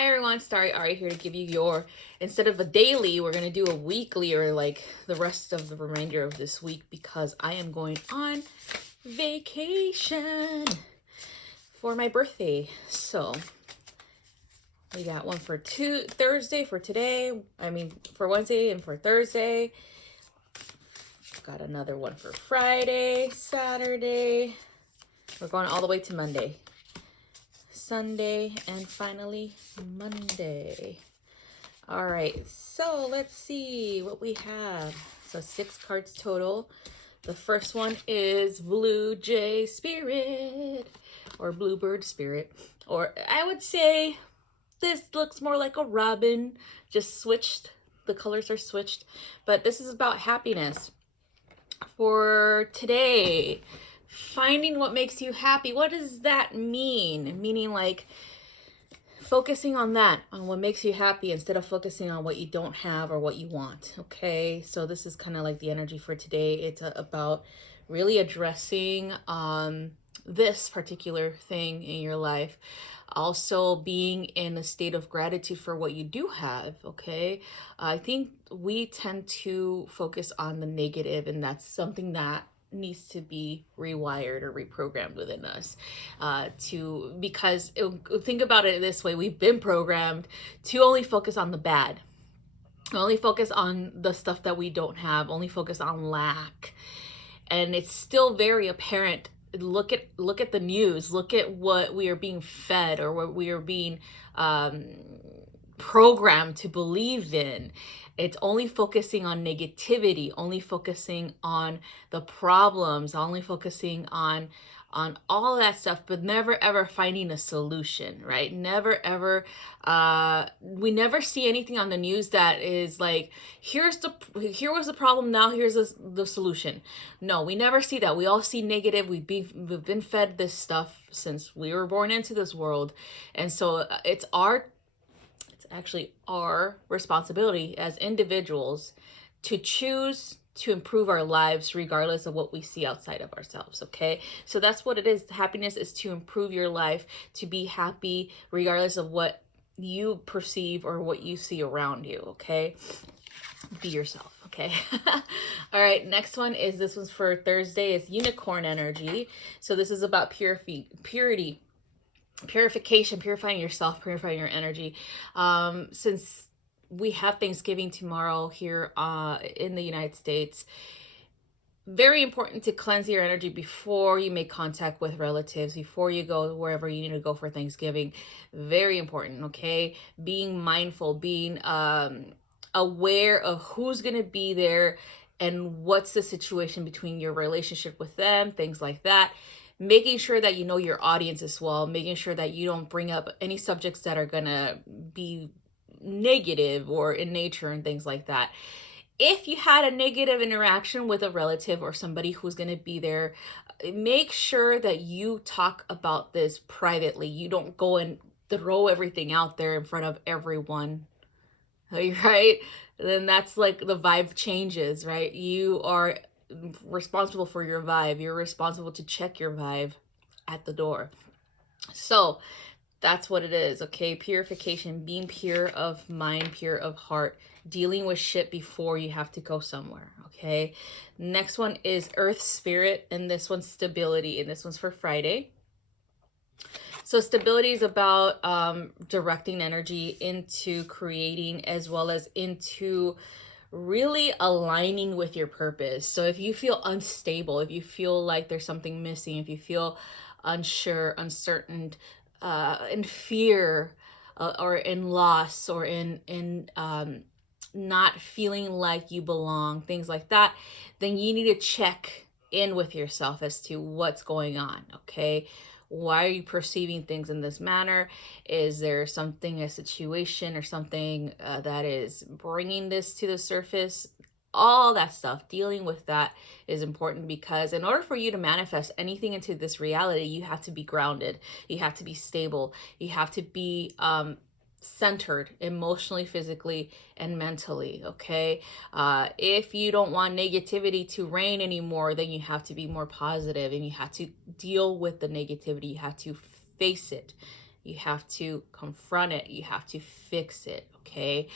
Hi everyone, Starry Ari here to give you your, instead of a daily, we're going to do a weekly or like the rest of the remainder of this week because I am going on vacation for my birthday. So we got one for Thursday for today, for Wednesday and for Thursday. Got another one for Friday, Saturday. We're going all the way to Monday. Sunday, and finally Monday. All right, so let's see what we have. So 6 cards total. The first one is Blue Jay Spirit or Bluebird Spirit, or I would say this looks more like a robin, just switched. The colors are switched, but this is about happiness for today. Finding what makes you happy. What does that mean? Meaning like focusing on that, on what makes you happy instead of focusing on what you don't have or what you want. Okay, so this is kind of like the energy for today. It's about really addressing this particular thing in your life. Also being in a state of gratitude for what you do have. Okay, I think we tend to focus on the negative, and that's something that needs to be rewired or reprogrammed within us because think about it this way: we've been programmed to only focus on the bad, only focus on the stuff that we don't have, only focus on lack. And it's still very apparent. Look at the news, look at what we are being fed or what we are being programmed to believe in. It's only focusing on negativity, only focusing on the problems, only focusing on all that stuff, but never ever finding a solution, right? Never ever we never see anything on the news that is like, here was the problem, now here's the solution. No, we never see that. We all see negative. We've been fed this stuff since we were born into this world. And so it's actually our responsibility as individuals to choose to improve our lives regardless of what we see outside of ourselves. Okay, so that's what it is. Happiness is to improve your life, to be happy regardless of what you perceive or what you see around you. Okay, be yourself. Okay. All right, next one is, this one's for Thursday, is unicorn energy. So this is about purity, purification, purifying yourself, purifying your energy. Since we have Thanksgiving tomorrow here in the United States, very important to cleanse your energy before you make contact with relatives, before you go wherever you need to go for Thanksgiving. Very important. Okay, being mindful, being aware of who's going to be there and what's the situation between your relationship with them, things like that. Making sure that you know your audience as well, making sure that you don't bring up any subjects that are gonna be negative or in nature and things like that. If you had a negative interaction with a relative or somebody who's gonna be there, make sure that you talk about this privately. You don't go and throw everything out there in front of everyone, right? Then that's like the vibe changes, right? You are responsible for your vibe. You're responsible to check your vibe at the door. So that's what it is. Okay, purification, being pure of mind, pure of heart, dealing with shit before you have to go somewhere. Okay, next one is earth spirit, and this one's stability, and this one's for Friday. So stability is about directing energy into creating, as well as into really aligning with your purpose. So if you feel unstable, if you feel like there's something missing, if you feel unsure, uncertain, in fear, or in loss, or in not feeling like you belong, things like that, then you need to check in with yourself as to what's going on. Okay, why are you perceiving things in this manner? Is there something, a situation or something that is bringing this to the surface? All that stuff, dealing with that is important, because in order for you to manifest anything into this reality, you have to be grounded, you have to be stable, you have to be centered emotionally, physically, and mentally. Okay, if you don't want negativity to reign anymore, then you have to be more positive, and you have to deal with the negativity. You have to face it You have to confront it. You have to fix it. Okay.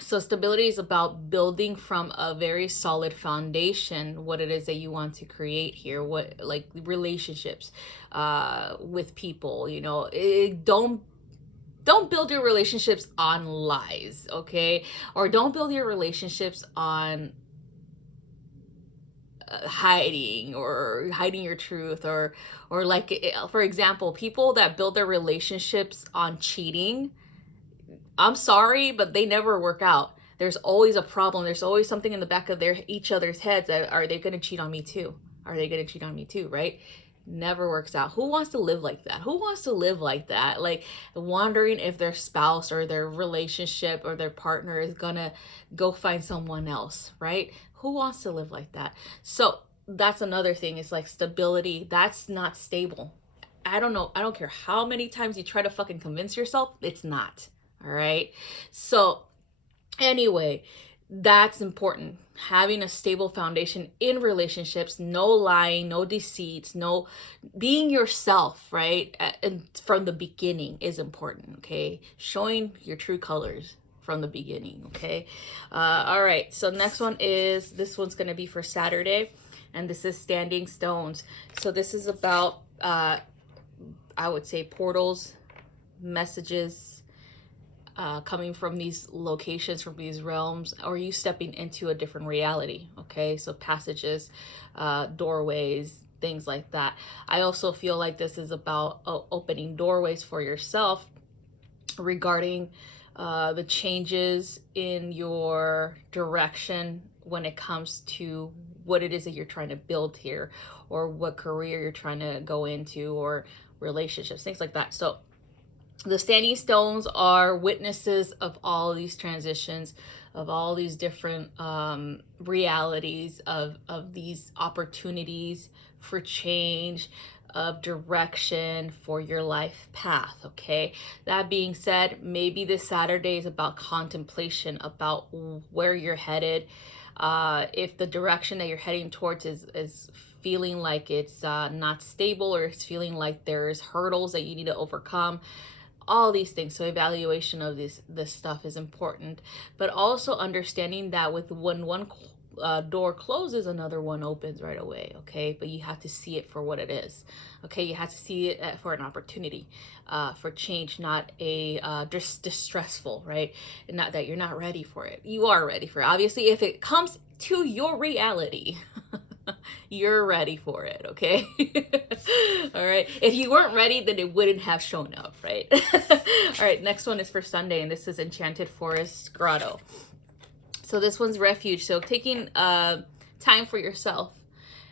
So stability is about building from a very solid foundation what it is that you want to create here, what, like, relationships with people. Don't build your relationships on lies, okay? Or don't build your relationships on hiding your truth, or like, for example, people that build their relationships on cheating, I'm sorry, but they never work out. There's always a problem. There's always something in the back of each other's heads that, are they going to cheat on me too? Are they going to cheat on me too? Right? Never works out. Who wants to live like that? Who wants to live like that? Like, wondering if their spouse or their relationship or their partner is going to go find someone else, right? Who wants to live like that? So that's another thing. It's like stability. That's not stable. I don't know. I don't care how many times you try to fucking convince yourself, it's not. All right. So anyway, that's important. Having a stable foundation in relationships, no lying, no deceits, no being yourself, right? And from the beginning is important. Okay. Showing your true colors from the beginning. Okay. All right. So next one is, this one's going to be for Saturday, and this is standing stones. So this is about, I would say, portals, messages, coming from these locations, from these realms, or you stepping into a different reality. Okay, so passages, doorways, things like that. I also feel like this is about opening doorways for yourself regarding the changes in your direction when it comes to what it is that you're trying to build here, or what career you're trying to go into, or relationships, things like that. So the standing stones are witnesses of all these transitions, of all these different realities, of these opportunities for change, of direction for your life path. Okay. That being said, maybe this Saturday is about contemplation, about where you're headed. If the direction that you're heading towards is feeling like it's not stable, or it's feeling like there's hurdles that you need to overcome, all these things. So evaluation of this stuff is important, but also understanding that when one door closes, another one opens right away. Okay, but you have to see it for what it is. Okay, you have to see it for an opportunity for change, not a distressful, right? Not that you're not ready for it. You are ready for it. Obviously, if it comes to your reality, you're ready for it. Okay. All right. If you weren't ready, then it wouldn't have shown up, right? All right. Next one is for Sunday, and this is Enchanted Forest Grotto. So this one's refuge. So taking time for yourself.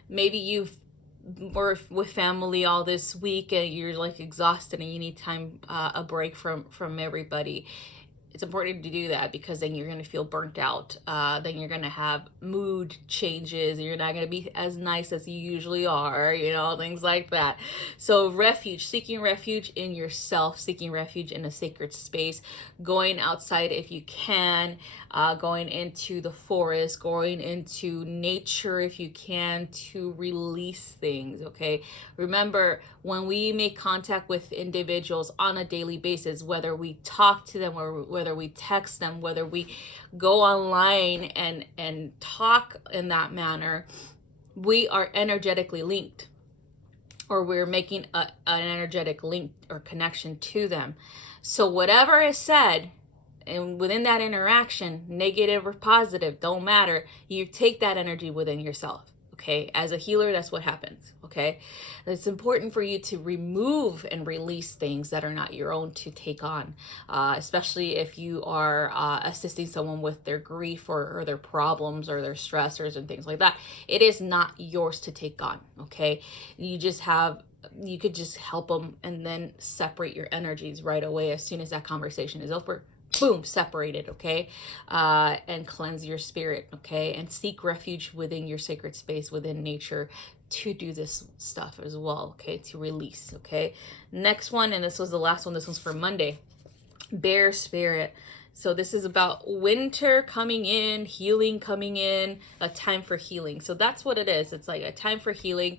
Maybe you've were with family all this week and you're like exhausted and you need time, a break from everybody. It's important to do that, because then you're going to feel burnt out. Then you're going to have mood changes, and you're not going to be as nice as you usually are, things like that. So refuge, seeking refuge in yourself, seeking refuge in a sacred space, going outside if you can, going into the forest, going into nature if you can, to release things. Okay. Remember, when we make contact with individuals on a daily basis, whether we talk to them or whether we text them, whether we go online and talk in that manner, we are energetically linked, or we're making an energetic link or connection to them. So whatever is said, and within that interaction, negative or positive, don't matter, you take that energy within yourself. Okay, as a healer, that's what happens. Okay, it's important for you to remove and release things that are not your own to take on, especially if you are assisting someone with their grief or their problems or their stressors and things like that. It is not yours to take on. Okay, you could just help them and then separate your energies right away as soon as that conversation is over. Boom, separated. Okay, and cleanse your spirit. Okay, and seek refuge within your sacred space, within nature, to do this stuff as well. Okay, to release. Okay, next one, and this was the last one. This one's for Monday. Bear spirit. So this is about winter coming in, healing coming in, a time for healing. So that's what it is. It's like a time for healing.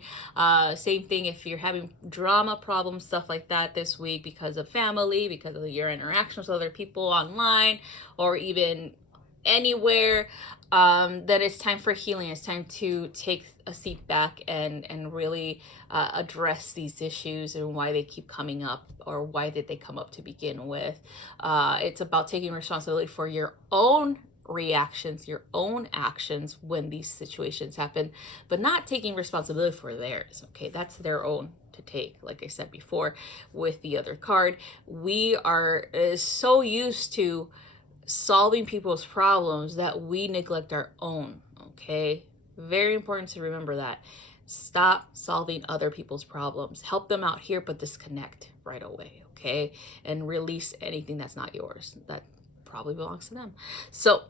Same thing if you're having drama problems, stuff like that this week because of family, because of your interactions with other people online, or even anywhere, then it's time for healing. It's time to take a seat back and really address these issues and why they keep coming up, or why did they come up to begin with. It's about taking responsibility for your own reactions, your own actions when these situations happen, but not taking responsibility for theirs. Okay, that's their own to take. Like I said before with the other card, we are so used to solving people's problems that we neglect our own. Okay, very important to remember that. Stop solving other people's problems. Help them out here, but disconnect right away. Okay, and release anything that's not yours, that probably belongs to them. So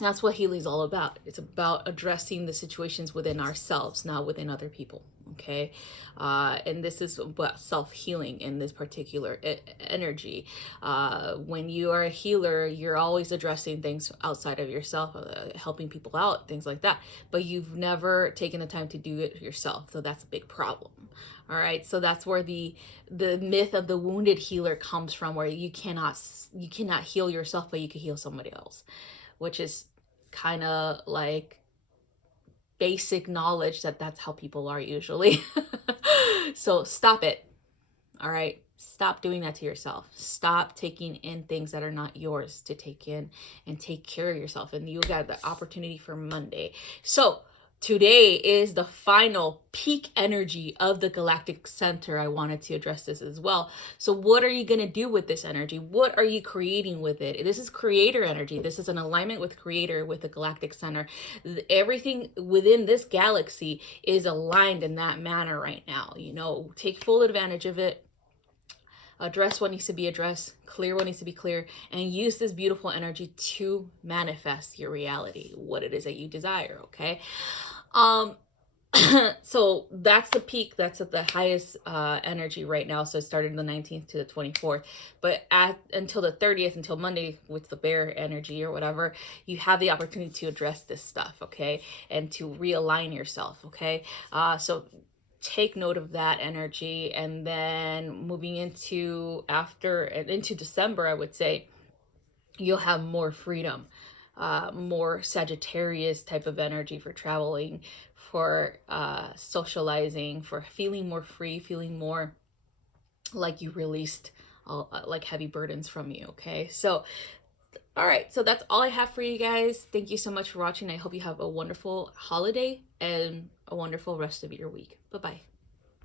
that's what healing is all about. It's about addressing the situations within ourselves, not within other people. Okay, and this is about self-healing in this particular energy. When you are a healer, you're always addressing things outside of yourself, helping people out, things like that. But you've never taken the time to do it yourself, so that's a big problem. All right, so that's where the myth of the wounded healer comes from, where you cannot heal yourself, but you can heal somebody else, which is kind of like basic knowledge that that's how people are usually. So stop it. All right, stop doing that to yourself. Stop taking in things that are not yours to take in, and take care of yourself. And you got the opportunity for Monday. So today is the final peak energy of the galactic center. I wanted to address this as well. So what are you going to do with this energy? What are you creating with it? This is creator energy. This is an alignment with creator, with the galactic center. Everything within this galaxy is aligned in that manner right now. You know, take full advantage of it. Address what needs to be addressed, clear what needs to be clear, and use this beautiful energy to manifest your reality, what it is that you desire. Okay, so that's the peak. That's at the highest energy right now. So it started the 19th to the 24th, but until the 30th, until Monday with the bear energy or whatever, you have the opportunity to address this stuff. Okay, and to realign yourself. Okay, so take note of that energy. And then moving into December, I would say you'll have more freedom, more Sagittarius type of energy for traveling, for socializing, for feeling more free, feeling more like you released like heavy burdens from you. Okay, so all right, so that's all I have for you guys. Thank you so much for watching. I hope you have a wonderful holiday and a wonderful rest of your week. Bye-bye.